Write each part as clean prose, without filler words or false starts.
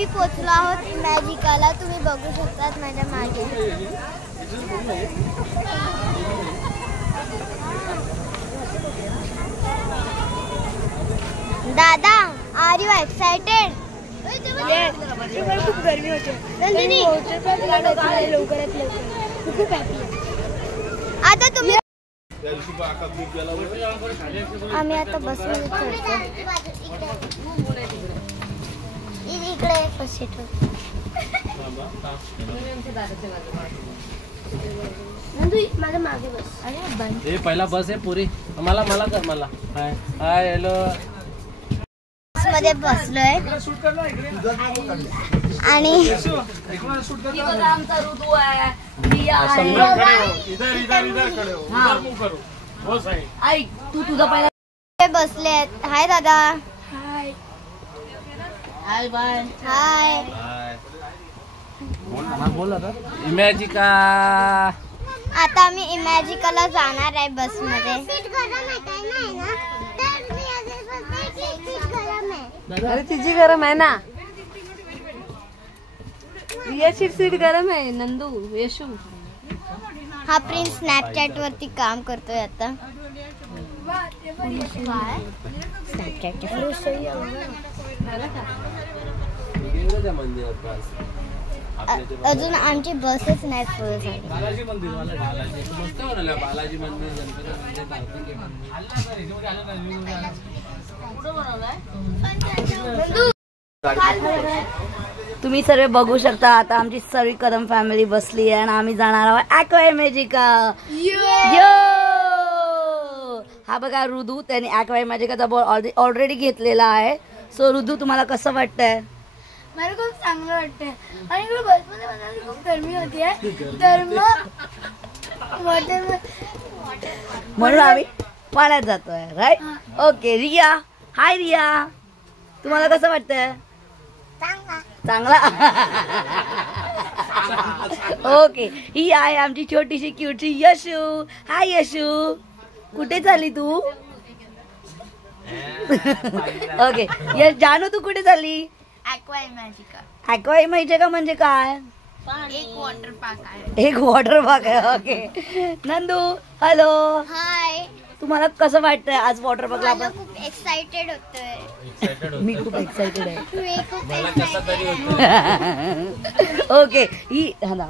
आम्ही पोहोचलो आहोत इमॅजिकाला. तुम्ही बघू शकतात माझ्या मागे. दादा, आर यू एक्साइटेड? खूप गर्मी होते. आता तुम्ही आम्ही आता बसमध्ये चढतो. इकडे बस सीट माझ्या मागे बस. हे पहिला बस आहे पुरी. मला कर मला. हाय हाय हॅलो. मध्ये बसलोय आणि आमचा ऋतू आहे. तू तुझा पहिला बसले. हाय दादा. हाय हाय बाय. हाय बोल आता. इमॅजिका. आता आम्ही इमॅजिकाला जाणार आहे बस मध्ये. अरे तिची गरम आहे ना. रियाची सीट गरम आहे. नंदू यशू. हा प्रिन्स स्नॅपचॅट वरती काम करतोय आता. अजून आमची बसच नाही फुल झाली. बालाजी मंदिर मस्त बनवलं. बालाजी मंदिर तुम्ही सर्व बघू शकता. आता आमची सर्व कदम फॅमिली बसली आहे आणि आम्ही जाणार आहोत ॲक्वा इमॅजिका. हा बघा ऋतू. त्याने ॲक्वा इमॅजिकाचा बॉल ऑलरेडी घेतलेला आहे. सो ऋतू, तुम्हाला कसं वाटतंय? मला खूप चांगलं वाटतंय. आणि बसमध्ये मला खूप गरमी होती तर म्हणून आम्ही पाण्यात जातोय. राईट. ओके रिया. हाय रिया, तुम्हाला कसं वाटतंय? चांगला. ओके, ही आहे आमची छोटीशी क्यूटची यशू. हाय यशू, कुठे चालली तू? ओके यश. जानू, तू कुठे चालली? ॲक्वा इमॅजिका. ॲक्वा इमॅजिका म्हणजे काय? एक वॉटर पार्क आहे. एक वॉटर पार्क आहे. ओके. नंदू, हॅलो. हाय. तुम्हाला कसं वाटतंय आज वॉटर पार्कला? मला खूप एक्साइटेड होतोय. मी खूप एक्साइटेड आहे. मी खूप एक्साइटेड. ओके. ही हाला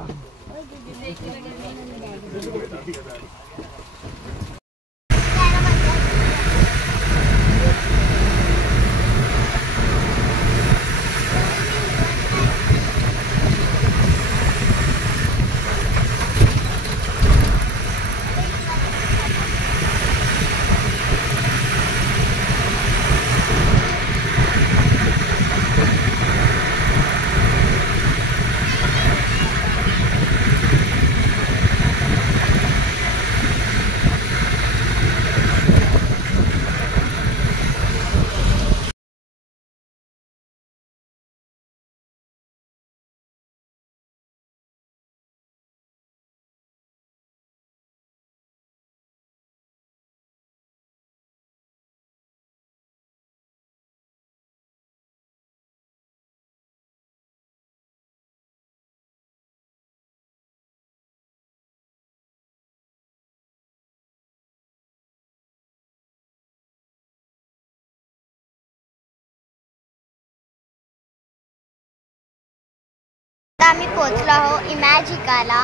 आम्ही पोहोचलो आहोत इमॅजिकाला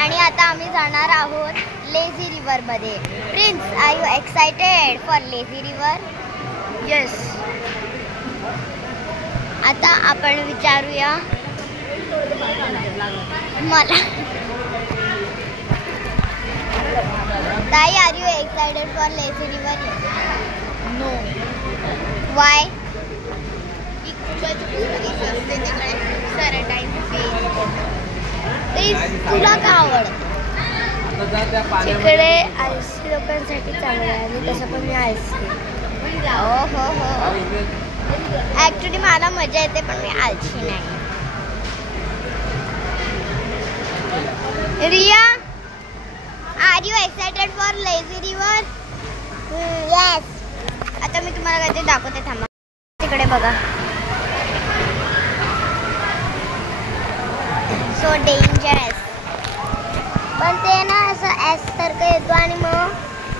आणि आता आम्ही जाणार आहोत लेझी रिव्हर मध्ये. Prince, are you excited for lazy river? Yes. आता आपण विचारूया मला. ताई, are you excited for lazy river? No. Why? तुला का आवडतं? तिकडे आळशी लोकांसाठी चांगलं आहे आणि तसं पण मी आळशी. हो हो हो. ऍक्च्युली मला मजा येते पण मी आळशी नाही. Riya, are you excited for lazy river? Yes. आता मी तुम्हाला काहीतरी दाखवते, थांबा. तिकडे बघा. So dangerous. पण ते ना असं ॲस सारखं येतो आणि मग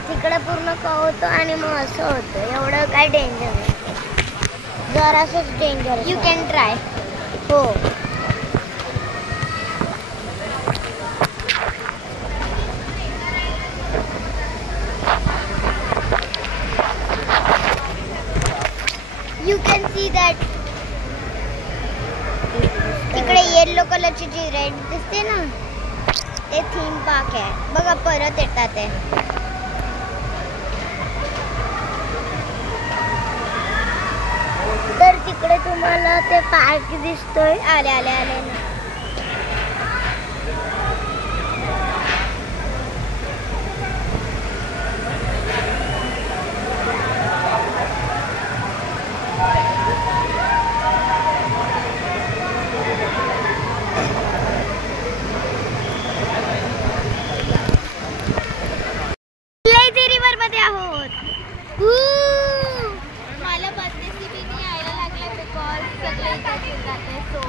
तिकडे पूर्ण कवतो आणि मग असं होतं. एवढं काय डेंजर नाही, जरासंच डेंजर. You can try. हो. You can see that. तिकडे येलो कलरची जी रेड दिसते ना, ते थीम पार्क आहे बघा. परत येतात ते. तर तिकडे तुम्हाला ते पार्क दिसतोय. आले आले आले ना. लेझी रिव्हर मध्ये आहोत. मला बसनेसी यायला लागले बिकॉज सगळे इथे जाते. सो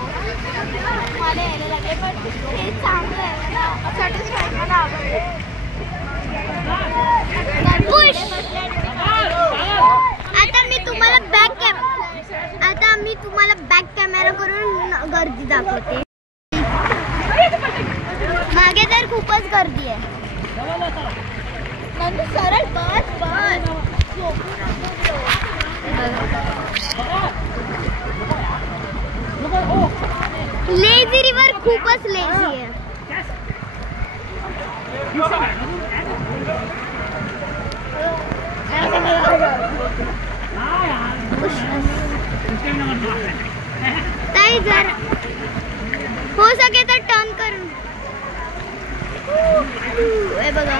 मला यायला लागले. पण हे चांगलं आहे ना, सॅटिस्फाईड मला आवडले. आता मी तुम्हाला बॅक कॅमेरा करून गर्दी दाखवते. मागे तर खूपच गर्दी आहे. सरळ बस बस. लेझी रिव्हर खूपच लेझी आहे. ताई जर हो सके तर टर्न करून हे बघा.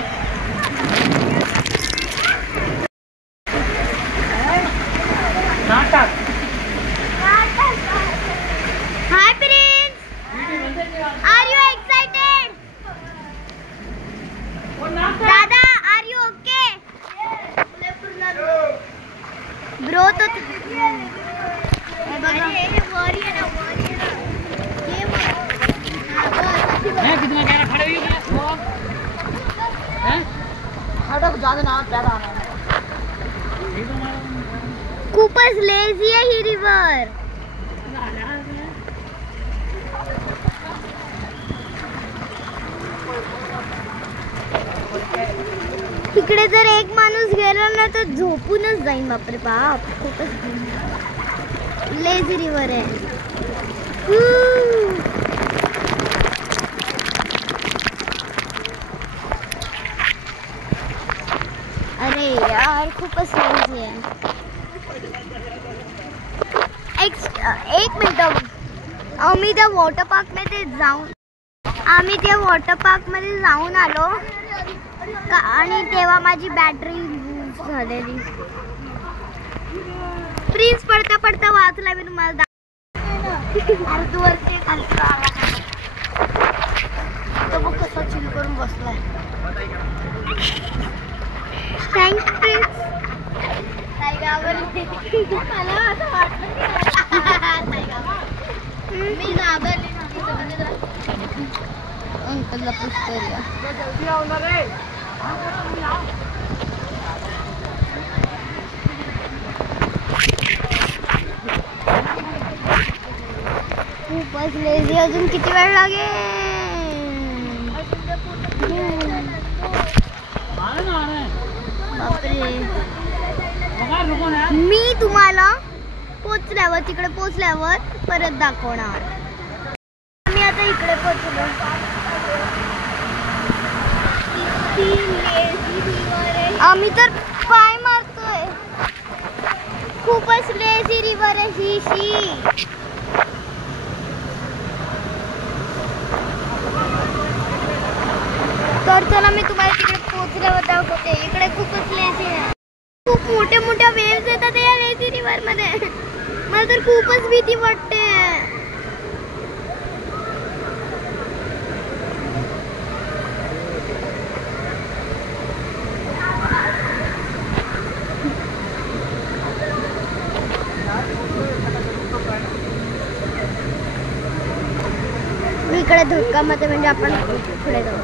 हाय प्रिन्स, आर यू एक्साइटेड? दादा आर यू ओके? ब्रो तो हे बघा. कितना कह रहा खड़े हुई हैं? खूपच लेझी आहे ही रिव्हर. तिकडे जर एक माणूस गेला ना तर झोपूनच जाईन. बापरे बाप, खूपच लेझी रिव्हर आहे. अरे यार खूपच लेझी आहे. एक मिनिट. आम्ही त्या वॉटर पार्क मध्ये जाऊन आलो आणि तेव्हा माझी बॅटरी लूज झालेली. प्रिन्स पडता पडता वाचला. मी तुम्हाला अर्धवरती तो मग कसा चिल करून बसलाय. Thanks prince. मला असं वाटलं मी घाबरली. अंकलला पुश करूया. खूपच लेझी. अजून किती वेळ लागेल? बापरे. मी तुम्हाला तिकडे पोचल्यावर परत दाखवणार. आम्ही आता इकडे पोचलो. आम्ही तर पाय मारतोय. खूपच लेझी रिव्हर आहे ही. तर चला मी तुम्हाला तिकडे पोचल्यावर दाखवते. इकडे खूपच लेझी आहे. खूप मोठ्या मोठ्या वेव्हज येतात या लेझी रिव्हर मध्ये. मला तर खूपच भीती वाटते. इकडे धक्कामध्ये म्हणजे आपण पुढे जाऊ.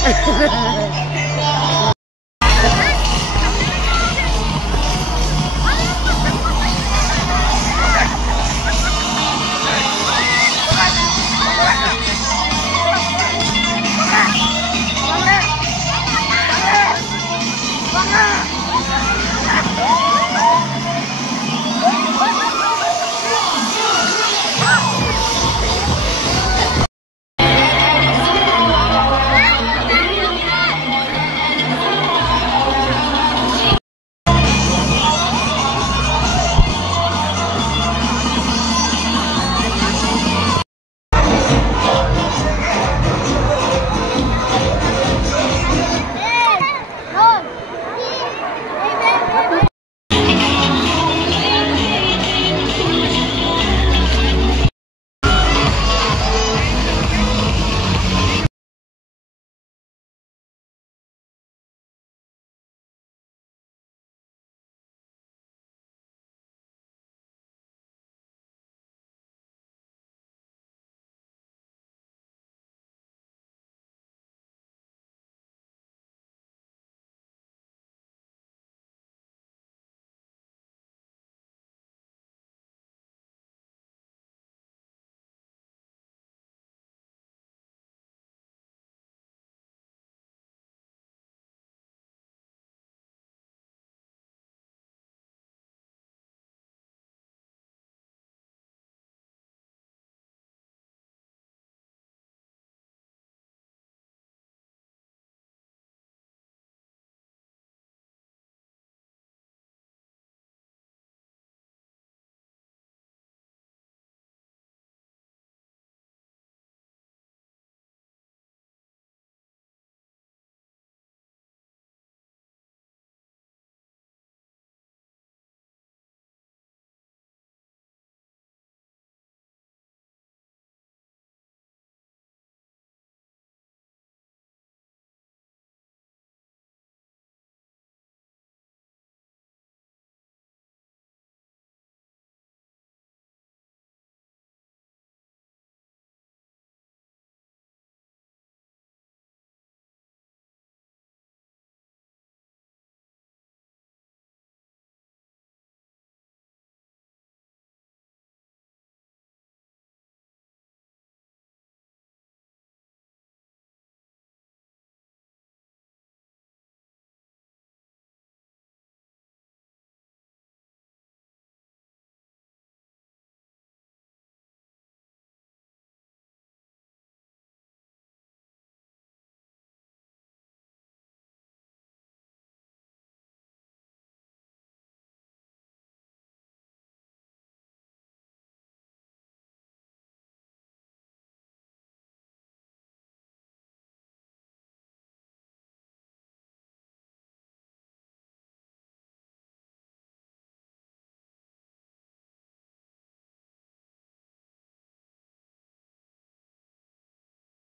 Ha ha ha.